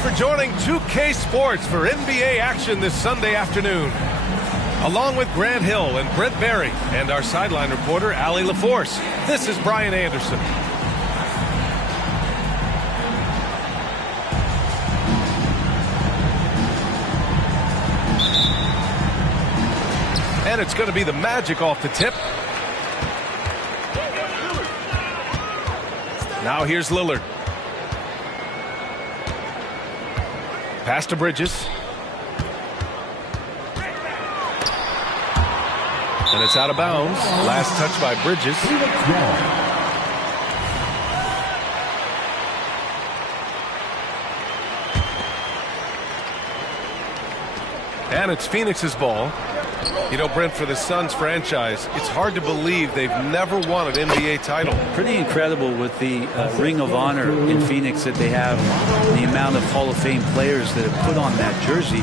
for joining 2K Sports for NBA action this Sunday afternoon. Along with Grant Hill and Brent Berry and our sideline reporter, Allie LaForce, this is Brian Anderson. And it's going to be the Magic off the tip. Now here's Lillard. Pass to Bridges. And it's out of bounds. Last touch by Bridges. And it's Phoenix's ball. You know, Brent, for the Suns franchise, it's hard to believe they've never won an NBA title. Pretty incredible with the Ring of Honor in Phoenix that they have, the amount of Hall of Fame players that have put on that jersey.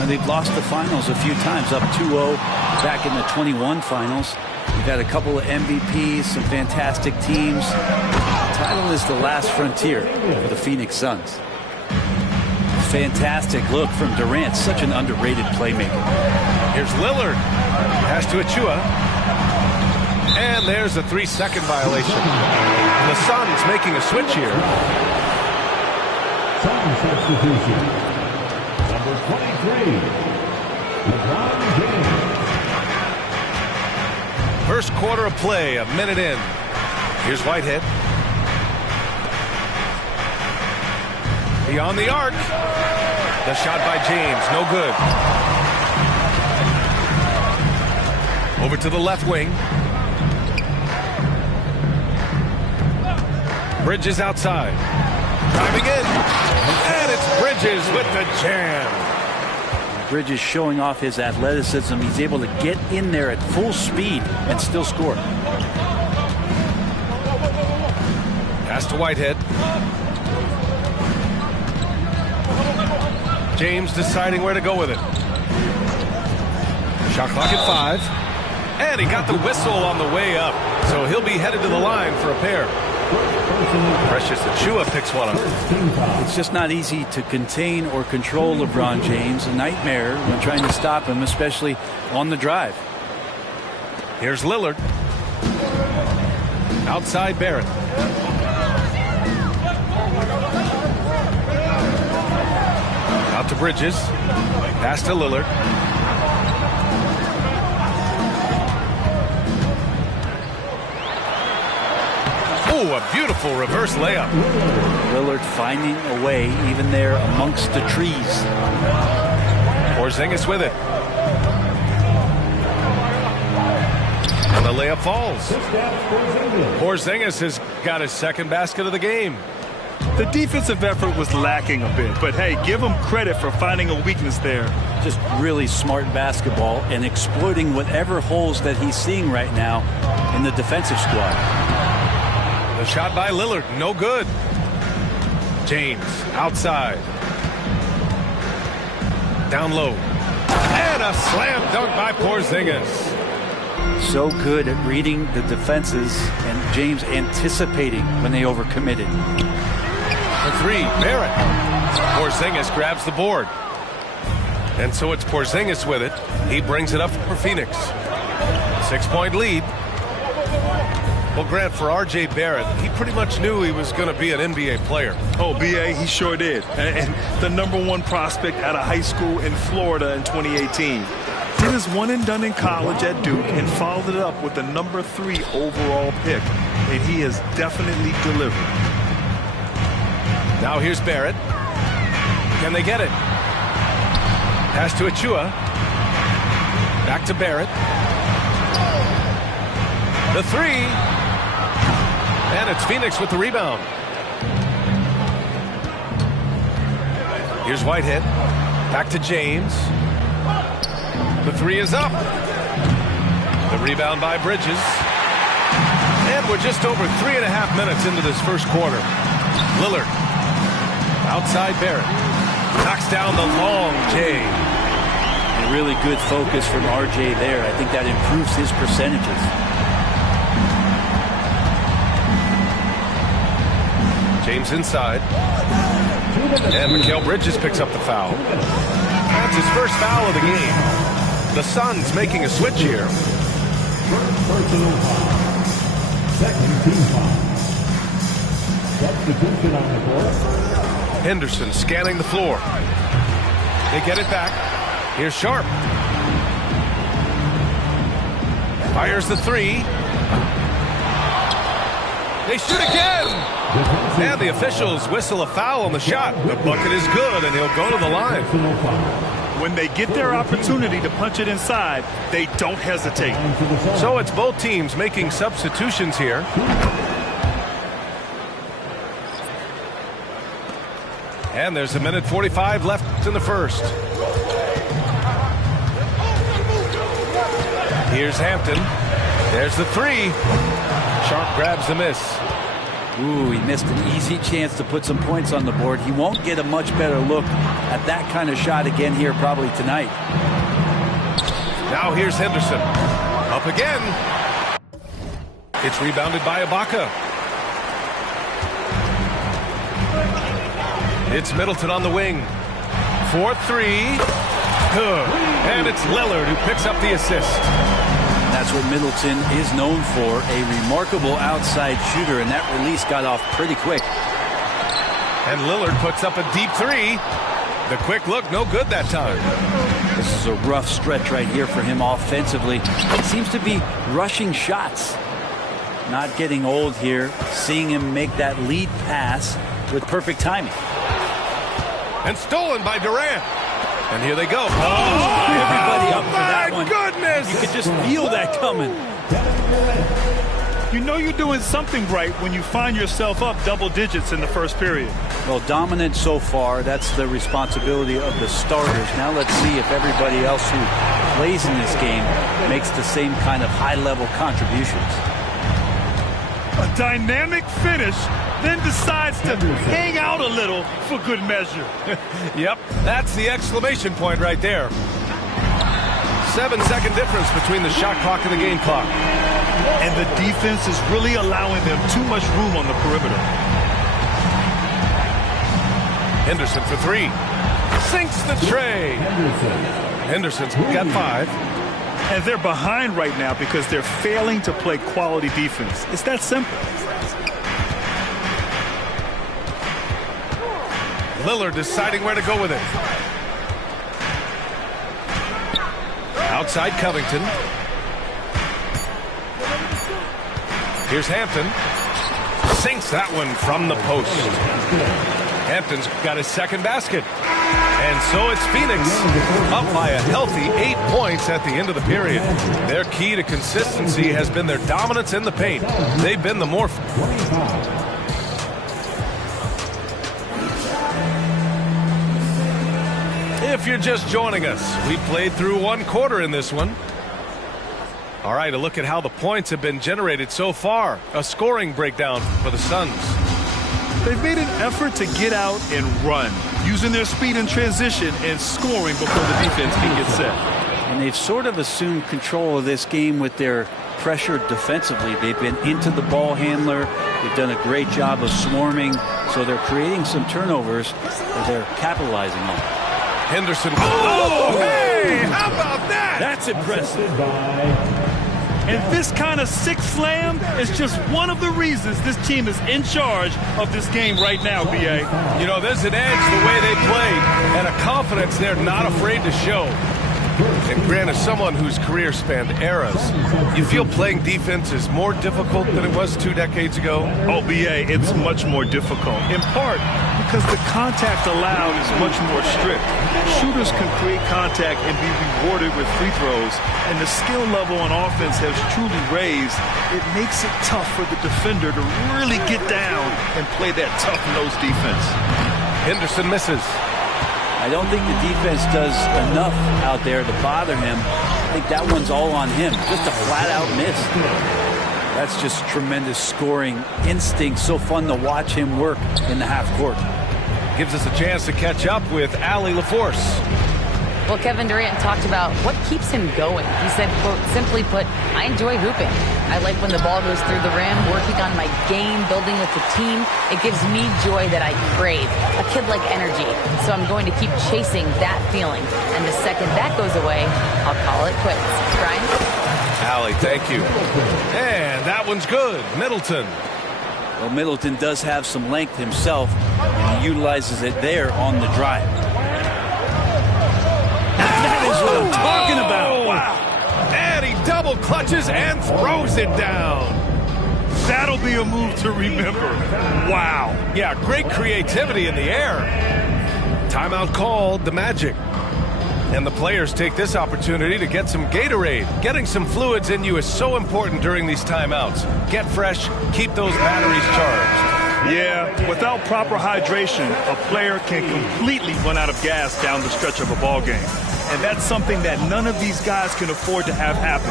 And they've lost the finals a few times, up 2-0 back in the 21 finals. We've had a couple of MVPs, some fantastic teams. The title is the last frontier for the Phoenix Suns. Fantastic look from Durant, such an underrated playmaker. Here's Lillard. Pass to Achua. And there's a 3-second violation. And the Suns making a switch here. Suns substitution. Number 23, LeBron James. First quarter of play, a minute in. Here's Whitehead. Beyond the arc. The shot by James, no good. Over to the left wing. Bridges outside. Driving in. And it's Bridges with the jam. Bridges showing off his athleticism. He's able to get in there at full speed and still score. Pass to Whitehead. James deciding where to go with it. Shot clock at 5. And he got the whistle on the way up. So he'll be headed to the line for a pair. Precious Achua picks one up. It's just not easy to contain or control LeBron James. A nightmare when trying to stop him, especially on the drive. Here's Lillard. Outside Barrett. Out to Bridges. Pass to Lillard. Oh, a beautiful reverse layup. Lillard finding a way even there amongst the trees. Porzingis with it. And the layup falls. Porzingis has got his second basket of the game. The defensive effort was lacking a bit, but hey, give him credit for finding a weakness there. Just really smart basketball and exploiting whatever holes that he's seeing right now in the defensive squad. The shot by Lillard, no good. James outside. Down low. And a slam dunk by Porzingis. So good at reading the defenses and James anticipating when they overcommitted. For 3, Barrett. Porzingis grabs the board. And so it's Porzingis with it. He brings it up for Phoenix. 6-point lead. Well, Grant, for R.J. Barrett, he pretty much knew he was going to be an NBA player. Oh, B.A., he sure did. And the #1 prospect out of high school in Florida in 2018. Did his one and done in college at Duke and followed it up with the #3 overall pick. And he has definitely delivered. Now here's Barrett. Can they get it? Pass to Achua. Back to Barrett. The 3. And it's Phoenix with the rebound. Here's Whitehead. Back to James. The 3 is up. The rebound by Bridges. And we're just over 3.5 minutes into this first quarter. Lillard. Outside Barrett. Knocks down the long J. A really good focus from RJ there. I think that improves his percentages. James inside. And Mikal Bridges picks up the foul. That's his first foul of the game. The Suns making a switch here. First personal foul. Second team foul. Substitution on the court. Henderson scanning the floor. They get it back. Here's Sharp. Fires the three. They shoot again. And the officials whistle a foul on the shot. The bucket is good, and he'll go to the line. When they get their opportunity to punch it inside, they don't hesitate. So it's both teams making substitutions here. And there's 1:45 left in the first. Here's Hampton. There's the three. Sharp grabs the miss. Ooh, he missed an easy chance to put some points on the board. He won't get a much better look at that kind of shot again here probably tonight. Now here's Henderson. Up again. It's rebounded by Ibaka. It's Middleton on the wing. 4-3. Good. And it's Lillard who picks up the assist. That's what Middleton is known for, a remarkable outside shooter, and that release got off pretty quick. And Lillard puts up a deep three. The quick look, no good that time. This is a rough stretch right here for him offensively. He seems to be rushing shots. Not getting old here, seeing him make that lead pass with perfect timing. And stolen by Durant. And here they go. Everybody up for that one. Goodness! You could just feel that coming. You know you're doing something right when you find yourself up double digits in the first period. Well, dominant so far. That's the responsibility of the starters. Now let's see if everybody else who plays in this game makes the same kind of high-level contributions. A dynamic finish, then decides to hang out a little for good measure. Yep, that's the exclamation point right there. 7-second difference between the shot clock and the game clock. And the defense is really allowing them too much room on the perimeter. Henderson for three. Sinks the tray. Henderson's got 5. And they're behind right now because they're failing to play quality defense. It's that simple. Lillard deciding where to go with it. Outside Covington. Here's Hampton. Sinks that one from the post. Hampton's got his second basket. And so it's Phoenix up by a healthy 8 points at the end of the period. Their key to consistency has been their dominance in the paint. They've been the more... If you're just joining us, we played through one quarter in this one. All right, a look at how the points have been generated so far. A scoring breakdown for the Suns. They've made an effort to get out and run, using their speed in transition and scoring before the defense can get set. And they've sort of assumed control of this game with their pressure defensively. They've been into the ball handler. They've done a great job of swarming. So they're creating some turnovers that they're capitalizing on. Henderson. Oh, hey, how about that? That's impressive. And this kind of six slam is just one of the reasons this team is in charge of this game right now, B.A. You know, there's an edge the way they played and a confidence they're not afraid to show. And Grant, as someone whose career spanned eras, you feel playing defense is more difficult than it was 2 decades ago? Oh, B.A., it's much more difficult, in part because the contact allowed is much more strict. Shooters can create contact and be rewarded with free throws, and the skill level on offense has truly raised. It makes it tough for the defender to really get down and play that tough-nosed defense. Henderson misses. I don't think the defense does enough out there to bother him. I think that one's all on him. Just a flat-out miss. That's just tremendous scoring instinct. So fun to watch him work in the half court. Gives us a chance to catch up with Allie LaForce. Well, Kevin Durant talked about what keeps him going. He said, quote, simply put, I enjoy hooping. I like when the ball goes through the rim, working on my game, building with the team. It gives me joy that I crave, a kid-like energy. So I'm going to keep chasing that feeling. And the second that goes away, I'll call it quits. Brian? Allie, thank you. And that one's good. Middleton. Well, Middleton does have some length himself, and he utilizes it there on the drive. That is what I'm talking about. Wow. And he double clutches and throws it down. That'll be a move to remember. Wow. Yeah, great creativity in the air. Timeout called, the Magic. And the players take this opportunity to get some Gatorade. Getting some fluids in you is so important during these timeouts. Get fresh, keep those batteries charged. Yeah, without proper hydration, a player can completely run out of gas down the stretch of a ball game. And that's something that none of these guys can afford to have happen.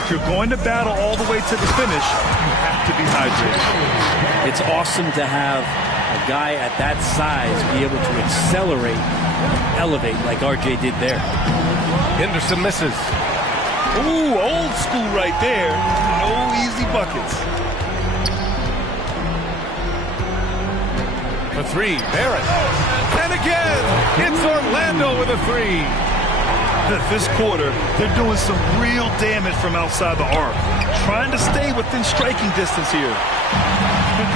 If you're going to battle all the way to the finish, you have to be hydrated. It's awesome to have a guy at that size be able to accelerate, elevate like RJ did there. Henderson misses. Ooh, old school right there. No easy buckets. For three, Barrett. And again, it's Orlando with a three. This quarter, they're doing some real damage from outside the arc. Trying to stay within striking distance here.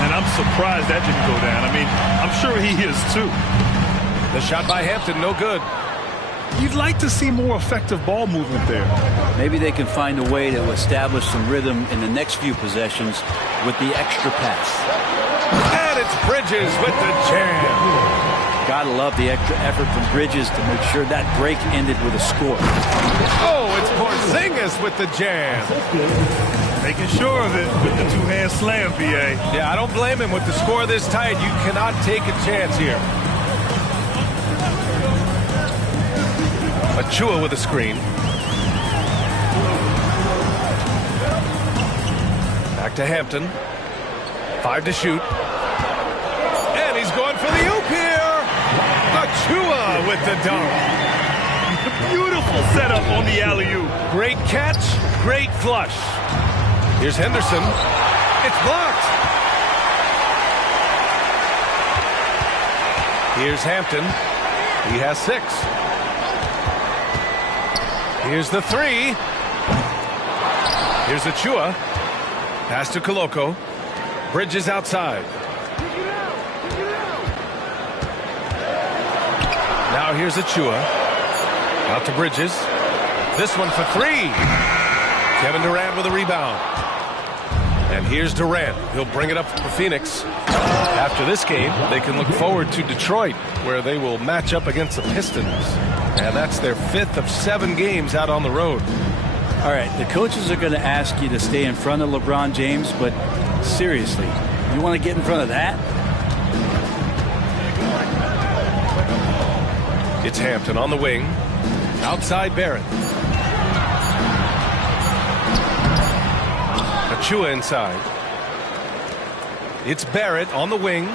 And I'm surprised that didn't go down. I mean, I'm sure he is too. The shot by Hampton, no good. You'd like to see more effective ball movement there. Maybe they can find a way to establish some rhythm in the next few possessions with the extra pass. And it's Bridges with the jam. Gotta love the extra effort from Bridges to make sure that break ended with a score. Oh, it's Porzingis with the jam. Making sure of it with the two-hand slam, BA. Yeah, I don't blame him. With the score this tight, you cannot take a chance here. Achua with a screen. Back to Hampton. 5 to shoot. And he's going for the oop here. Achua with the dunk. Beautiful setup on the alley-oop. Great catch, great flush. Here's Henderson. It's blocked. Here's Hampton. He has 6. Here's the 3. Here's Achua. Pass to Koloko. Bridges outside. Now here's Achua. Out to Bridges. This one for 3. Kevin Durant with a rebound. And here's Durant. He'll bring it up for Phoenix. After this game, they can look forward to Detroit, where they will match up against the Pistons. And that's their 5th of 7 games out on the road. All right, the coaches are going to ask you to stay in front of LeBron James, but seriously, you want to get in front of that? It's Hampton on the wing. Outside Barrett. Achua inside. It's Barrett on the wing.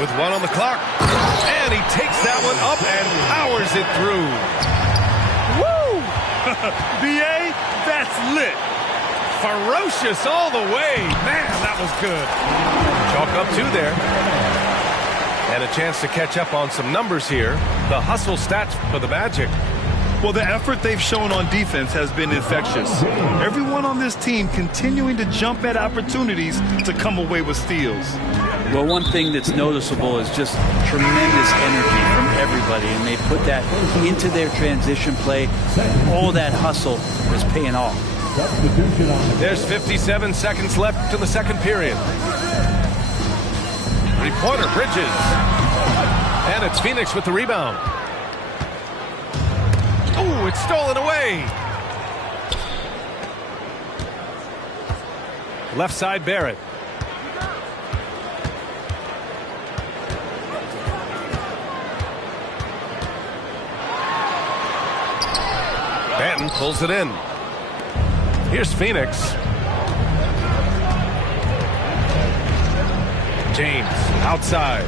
With 1 on the clock. And he takes that one up and powers it through. Woo! BA, that's lit. Ferocious all the way. Man, that was good. Chalk up 2 there. And a chance to catch up on some numbers here. The hustle stats for the Magic. Well, the effort they've shown on defense has been infectious. Everyone on this team continuing to jump at opportunities to come away with steals. Well, one thing that's noticeable is just tremendous energy from everybody, and they put that into their transition play. All that hustle is paying off. There's 57 seconds left to the second period. 3-pointer, Bridges. And it's Phoenix with the rebound. Oh, it's stolen away. Left side, Barrett. Banton pulls it in. Here's Phoenix. James outside.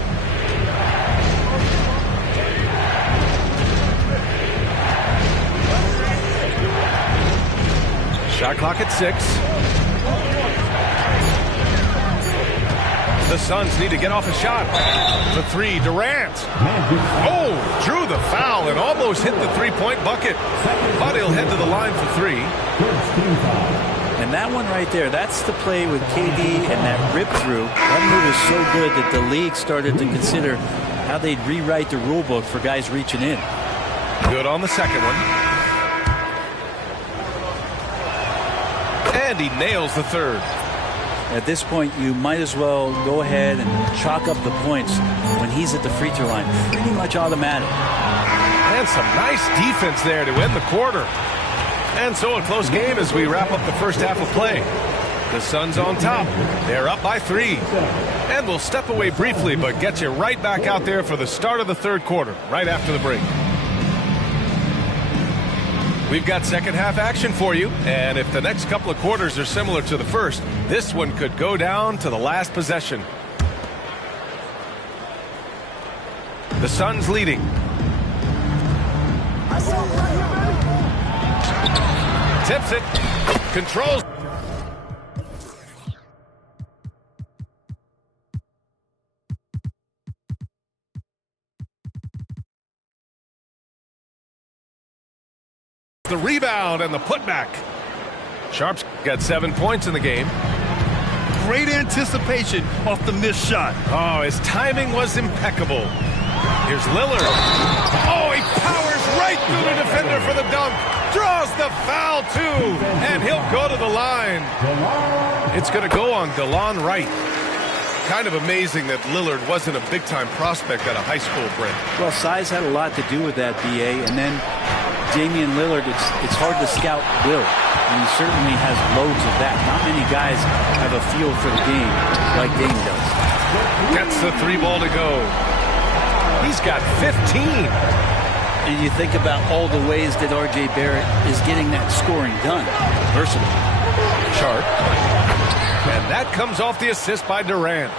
Shot clock at 6. The Suns need to get off a shot. The 3, Durant. Oh, drew the foul and almost hit the three-point bucket. But he'll head to the line for 3. And that one right there, that's the play with KD and that rip through. That move is so good that the league started to consider how they'd rewrite the rule book for guys reaching in. Good on the second one. And he nails the third. At this point, you might as well go ahead and chalk up the points when he's at the free throw line. Pretty much automatic. And some nice defense there to end the quarter. And so a close game as we wrap up the first half of play. The Suns on top. They're up by 3. And we'll step away briefly, but get you right back out there for the start of the third quarter, right after the break. We've got second half action for you, and if the next couple of quarters are similar to the first, this one could go down to the last possession. The Suns leading. Tips it. Controls. The rebound and the putback. Sharp's got 7 points in the game. Great anticipation off the missed shot. Oh, his timing was impeccable. Here's Lillard. Oh, he powers right through the defender for the dunk. Draws the foul, too. And he'll go to the line. It's going to go on DeLon Wright. Kind of amazing that Lillard wasn't a big-time prospect at a high school break. Well, size had a lot to do with that, B.A. And then Damian Lillard, it's hard to scout will. And he certainly has loads of that. Not many guys have a feel for the game like Dame does. Gets the 3 ball to go. He's got 15. And you think about all the ways that R.J. Barrett is getting that scoring done. Versatile. Sharp. And that comes off the assist by Durant.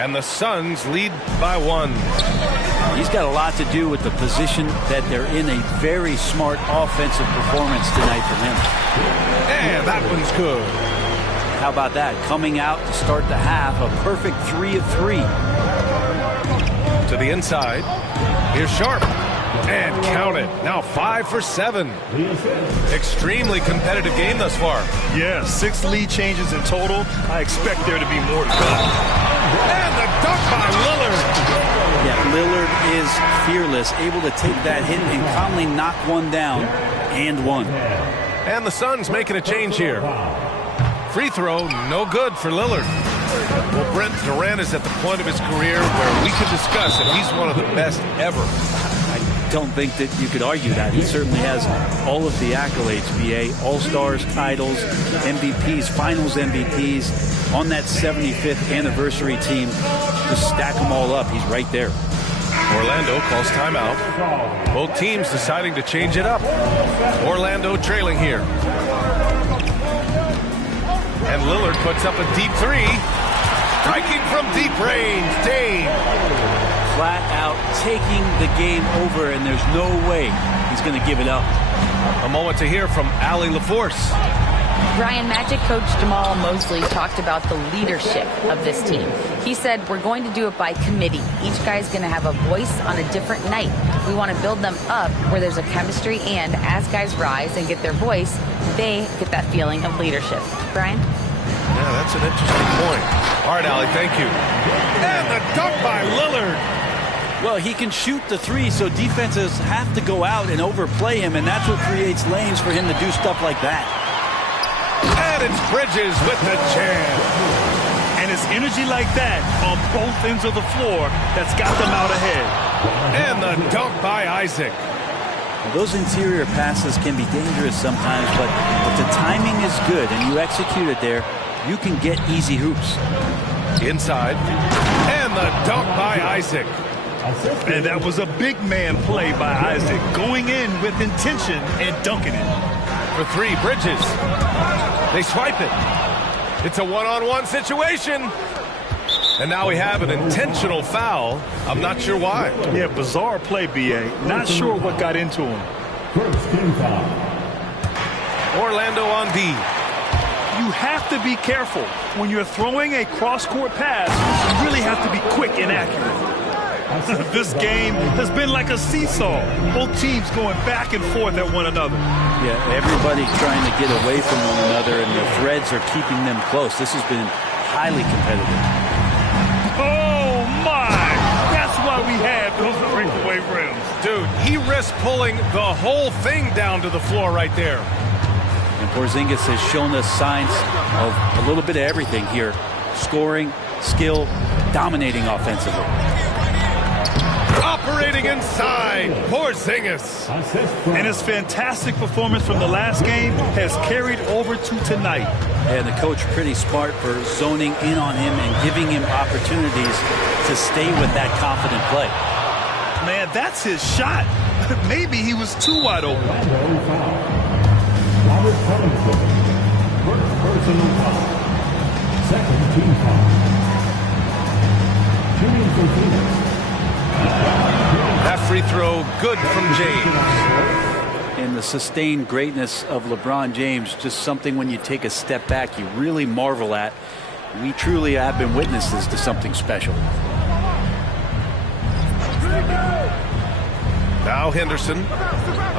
And the Suns lead by 1. He's got a lot to do with the position that they're in. A very smart offensive performance tonight from him. And that one's good. How about that? Coming out to start the half, a perfect 3 of 3. To the inside. Here's Sharp. And count it. Now 5 for 7. Extremely competitive game thus far. Yeah, 6 lead changes in total. I expect there to be more to come. And the dunk by Lillard. Yeah, Lillard is fearless, able to take that hit and calmly knock one down and one. And the Suns making a change here. Free throw, no good for Lillard. Well, Brent, Durant is at the point of his career where we can discuss if he's one of the best ever. I don't think that you could argue that. He certainly has all of the accolades, BA. All-Stars, titles, MVPs, Finals MVPs. On that 75th anniversary team, just stack them all up. He's right there. Orlando calls timeout. Both teams deciding to change it up. Orlando trailing here. And Lillard puts up a deep 3. Striking from deep range, Dame. Flat out taking the game over, and there's no way he's going to give it up. A moment to hear from Allie LaForce. Brian, Magic coach Jamal Mosley talked about the leadership of this team. He said, we're going to do it by committee. Each guy's going to have a voice on a different night. We want to build them up where there's a chemistry, and as guys rise and get their voice, they get that feeling of leadership. Brian? Yeah, that's an interesting point. All right, Allie, thank you. And the dunk by Lillard. Well, he can shoot the 3, so defenses have to go out and overplay him, and that's what creates lanes for him to do stuff like that. And it's Bridges with the jam. And it's energy like that on both ends of the floor that's got them out ahead. And the dunk by Isaac. Well, those interior passes can be dangerous sometimes, but if the timing is good and you execute it there, you can get easy hoops. Inside. And the dunk by Isaac. And that was a big man play by Isaac, going in with intention and dunking it. For 3, Bridges. They swipe it. It's a one-on-one situation. And now we have an intentional foul. I'm not sure why. Yeah, bizarre play, B.A. Not sure what got into him. First team foul. Orlando on D. You have to be careful. When you're throwing a cross-court pass, you really have to be quick and accurate. This game has been like a seesaw. Both teams going back and forth at one another. Yeah, everybody trying to get away from one another, and the threads are keeping them close. This has been highly competitive. Oh, my! That's why we had those breakaway rims. Dude, he risked pulling the whole thing down to the floor right there. And Porzingis has shown us signs of a little bit of everything here. Scoring, skill, dominating offensively. Operating inside, Porzingis. And his fantastic performance from the last game has carried over to tonight. And the coach pretty smart for zoning in on him and giving him opportunities to stay with that confident play. Man, that's his shot. Maybe he was too wide open. Robert Covington. First personal foul. Second team foul. Shooting for Phoenix. That free throw good from James. And the sustained greatness of LeBron James, just something when you take a step back you really marvel at. We truly have been witnesses to something special. Now Henderson,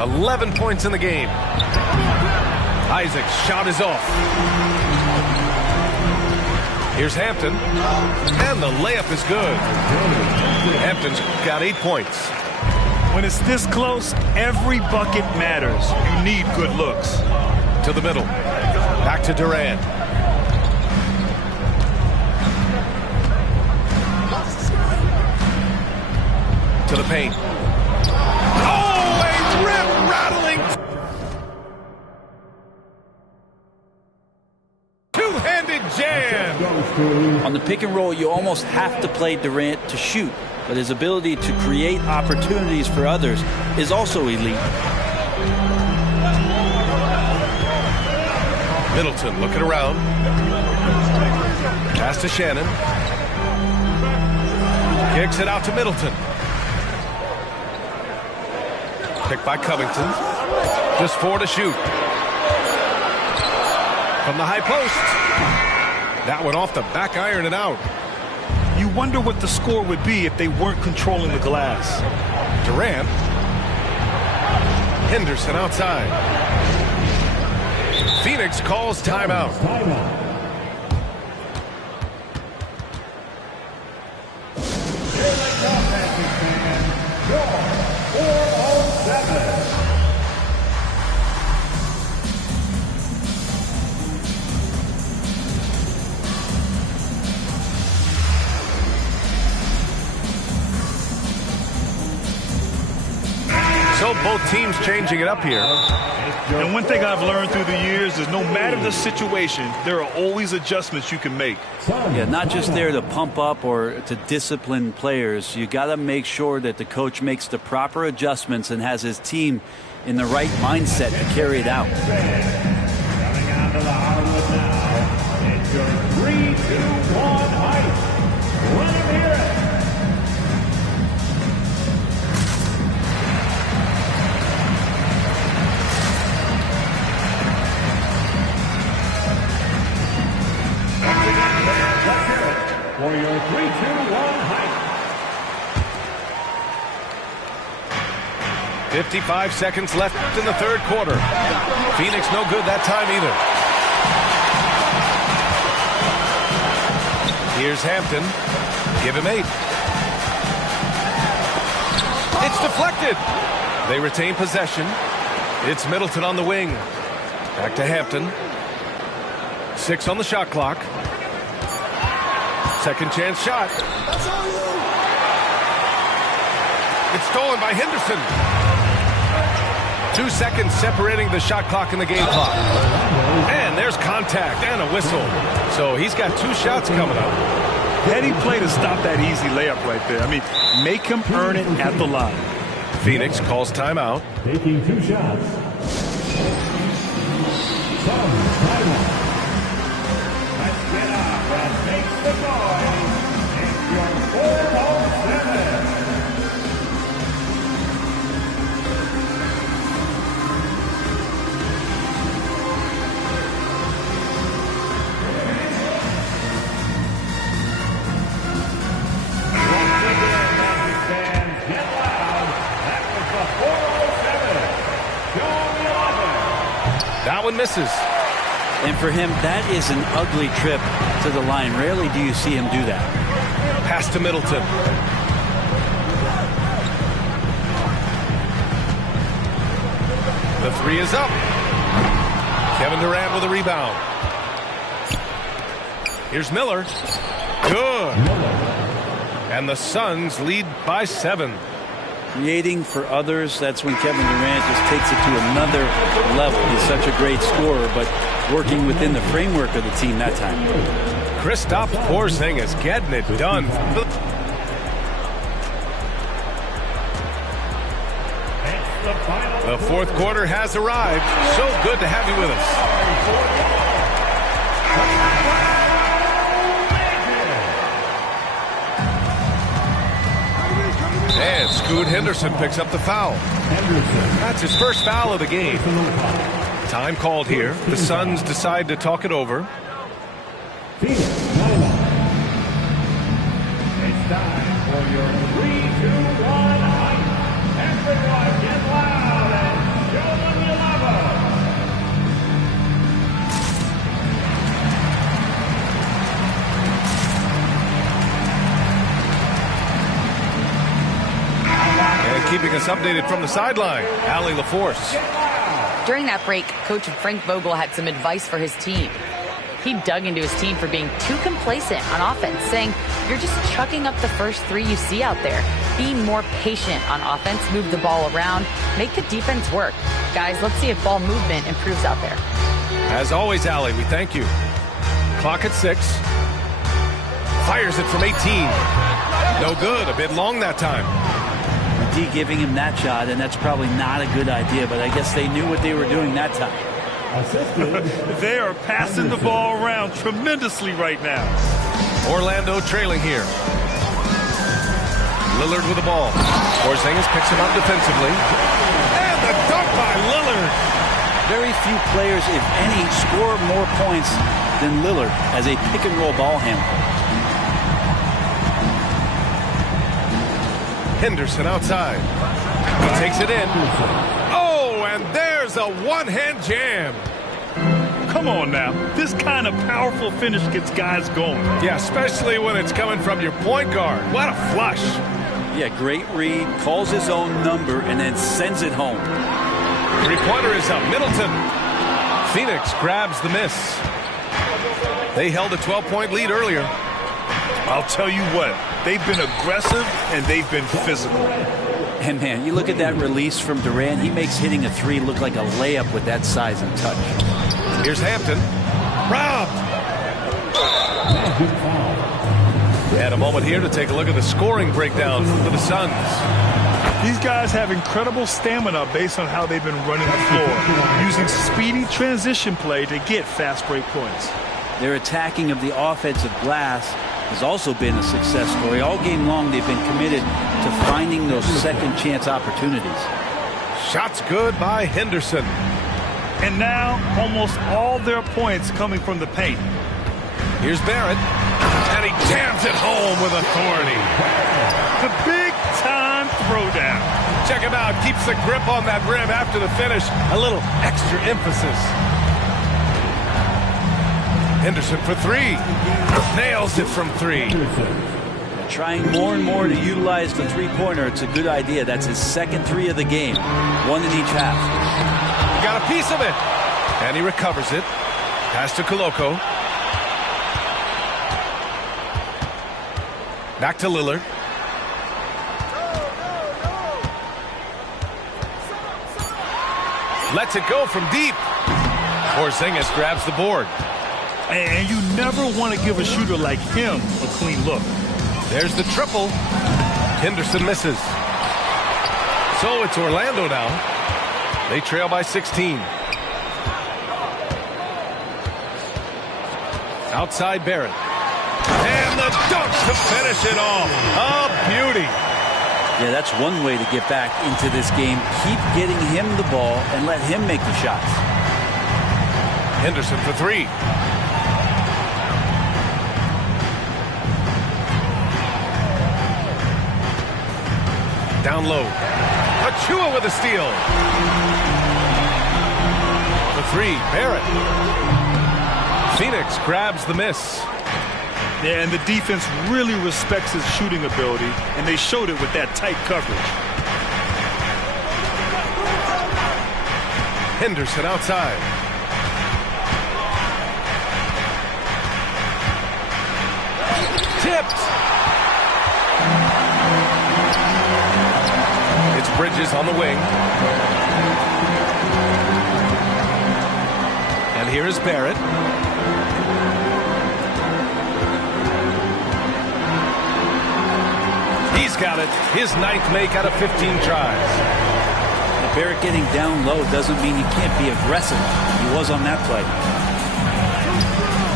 11 points in the game. Isaac's shot is off. Here's Hampton, and the layup is good. Hampton's got 8 points. When it's this close, every bucket matters. You need good looks. To the middle. Back to Durant. To the paint. Oh, a rip-rattling two-handed jam. On the pick and roll, you almost have to play Durant to shoot, but his ability to create opportunities for others is also elite. Middleton looking around. Pass to Shannon. Kicks it out to Middleton. Picked by Covington. Just 4 to shoot. From the high post. That went off the back iron and out. You wonder what the score would be if they weren't controlling the glass. Durant. Henderson outside. Phoenix calls timeout. So both teams changing it up here. And one thing I've learned through the years is no matter the situation, there are always adjustments you can make. Yeah, not just there to pump up or to discipline players. You got to make sure that the coach makes the proper adjustments and has his team in the right mindset to carry it out. Coming onto the hardwood now, it's your 3-2-1 hype. Let him hear it. For your 3-2-1 hype. 55 seconds left in the third quarter. Phoenix no good that time either. Here's Hampton. Give him 8. It's deflected. They retain possession. It's Middleton on the wing. Back to Hampton. 6 on the shot clock. Second chance shot. It's stolen by Henderson. 2 seconds separating the shot clock and the game clock. And there's contact and a whistle. So he's got 2 shots coming up. Heady play to stop that easy layup right there. I mean, make him earn it at the line. Phoenix calls timeout. Taking 2 shots. Timeout. Let's get up and make the noise. Henderson misses. And for him, that is an ugly trip to the line. Rarely do you see him do that. Pass to Middleton. The three is up. Kevin Durant with a rebound. Here's Miller. Good. And the Suns lead by 7. Creating for others, that's when Kevin Durant just takes it to another level. He's such a great scorer, but working within the framework of the team that time. Kristaps Porzingis getting it done. The fourth quarter has arrived. So good to have you with us. And Scoot Henderson picks up the foul. That's his first foul of the game. Time called here. The Suns decide to talk it over. It's time for your 3-2-1 hype. Everyone get loud and show them you love them. And keeping us updated from the sideline, Allie LaForce. During that break, Coach Frank Vogel had some advice for his team. He dug into his team for being too complacent on offense, saying, you're just chucking up the first 3 you see out there. Be more patient on offense, move the ball around, make the defense work. Guys, let's see if ball movement improves out there. As always, Allie, we thank you. Clock at 6. Fires it from 18. No good, a bit long that time. D giving him that shot, and that's probably not a good idea, but I guess they knew what they were doing that time. They are passing the ball around tremendously right now. Orlando trailing here. Lillard with the ball. Porzingis picks him up defensively. And the dunk by Lillard. Very few players, if any, score more points than Lillard as a pick-and-roll ball handler. Henderson outside. He takes it in. Oh, and there's a one-hand jam. Come on now. This kind of powerful finish gets guys going. Yeah, especially when it's coming from your point guard. What a flush. Yeah, great read, calls his own number, and then sends it home. Three-pointer is up. Middleton. Phoenix grabs the miss. They held a 12-point lead earlier. I'll tell you what, they've been aggressive and they've been physical. And man, you look at that release from Durant, he makes hitting a 3 look like a layup with that size and touch. Here's Hampton. Robbed. And a moment here to take a look at the scoring breakdown for the Suns. These guys have incredible stamina based on how they've been running the floor, using speedy transition play to get fast break points. Their attacking of the offensive glass has also been a success story. All game long, they've been committed to finding those second chance opportunities. Shots good by Henderson. And now, almost all their points coming from the paint. Here's Barrett. And he jams it home with authority. The big-time throwdown. Check him out. Keeps the grip on that rim after the finish. A little extra emphasis. Henderson for 3. Nails it from 3. Trying more and more to utilize the three-pointer. It's a good idea. That's his second 3 of the game. 1 in each half. Got a piece of it. And he recovers it. Pass to Koloko. Back to Lillard. Lets it go from deep. Porzingis grabs the board. And you never want to give a shooter like him a clean look. There's the triple. Henderson misses. So it's Orlando now. They trail by 16. Outside Barrett. And the dunk to finish it off. A beauty. Yeah, that's one way to get back into this game. Keep getting him the ball and let him make the shots. Henderson for 3. Down low. Achua with a steal. The three, Barrett. Phoenix grabs the miss. Yeah, and the defense really respects his shooting ability, and they showed it with that tight coverage. Henderson outside. Tipped. It's Bridges on the wing. And here's Barrett. He's got it. His 9th make out of 15 tries. Barrett getting down low doesn't mean you can't be aggressive. He was on that play.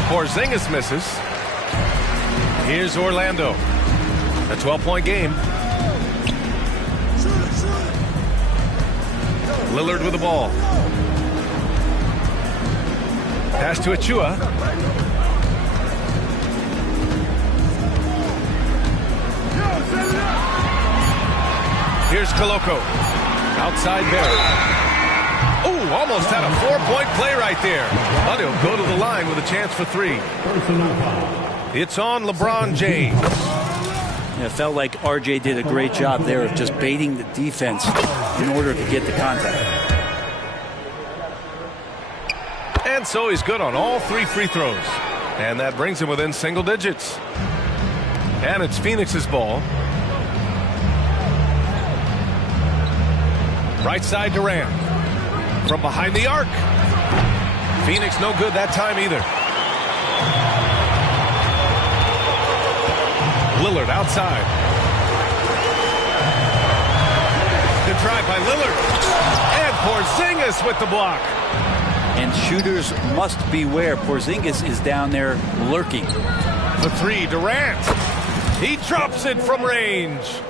Porzingis misses. Here's Orlando. A 12-point game. Lillard with the ball. Pass to Achua. Here's Koloko. Outside Barrett. Ooh, almost had a 4-point play right there. But he'll go to the line with a chance for 3. It's on LeBron James. Yeah, it felt like RJ did a great job there of just baiting the defense in order to get the contact. And so he's good on all 3 free throws. And that brings him within single digits. And it's Phoenix's ball. Right side Durant. From behind the arc. Phoenix no good that time either. Lillard outside. Good try by Lillard. And Porzingis with the block. And shooters must beware. Porzingis is down there lurking. The 3, Durant. He drops it from range.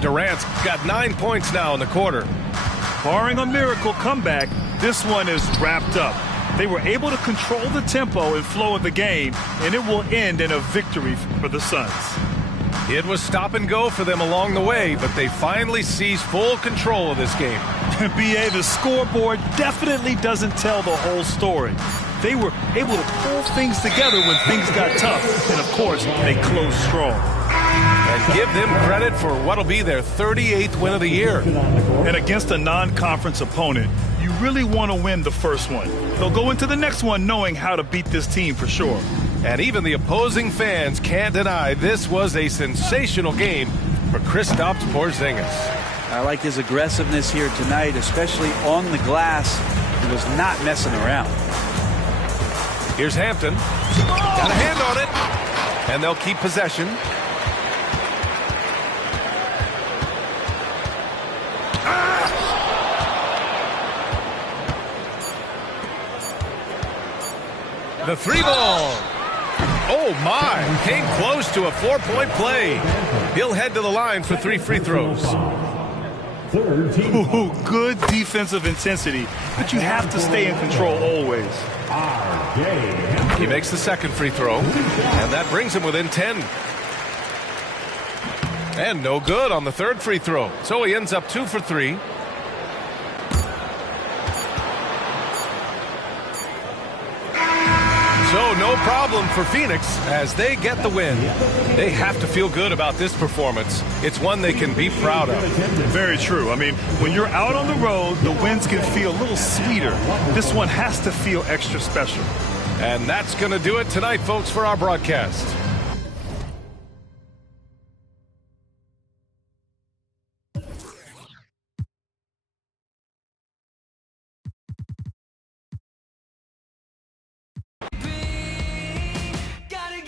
Durant's got 9 points now in the quarter. Barring a miracle comeback, this one is wrapped up. They were able to control the tempo and flow of the game, and it will end in a victory for the Suns. It was stop and go for them along the way, but they finally seized full control of this game. BA, the scoreboard definitely doesn't tell the whole story. They were able to pull things together when things got tough, and of course, they closed strong. And give them credit for what'll be their 38th win of the year. And against a non-conference opponent, you really want to win the first one. They'll go into the next one knowing how to beat this team for sure. And even the opposing fans can't deny this was a sensational game for Kristaps Porzingis. I like his aggressiveness here tonight, especially on the glass. He was not messing around. Here's Hampton. Got a hand on it. And they'll keep possession. The 3 ball. Oh, my. Came close to a 4-point play. He'll head to the line for 3 free throws. Ooh, good defensive intensity, but you have to stay in control always. He makes the 2nd free throw, and that brings him within 10. And no good on the 3rd free throw. So he ends up 2 for 3. So no problem for Phoenix as they get the win. They have to feel good about this performance. It's one they can be proud of. Very true. I mean, when you're out on the road, the wins can feel a little sweeter. This one has to feel extra special. And that's going to do it tonight, folks, for our broadcast.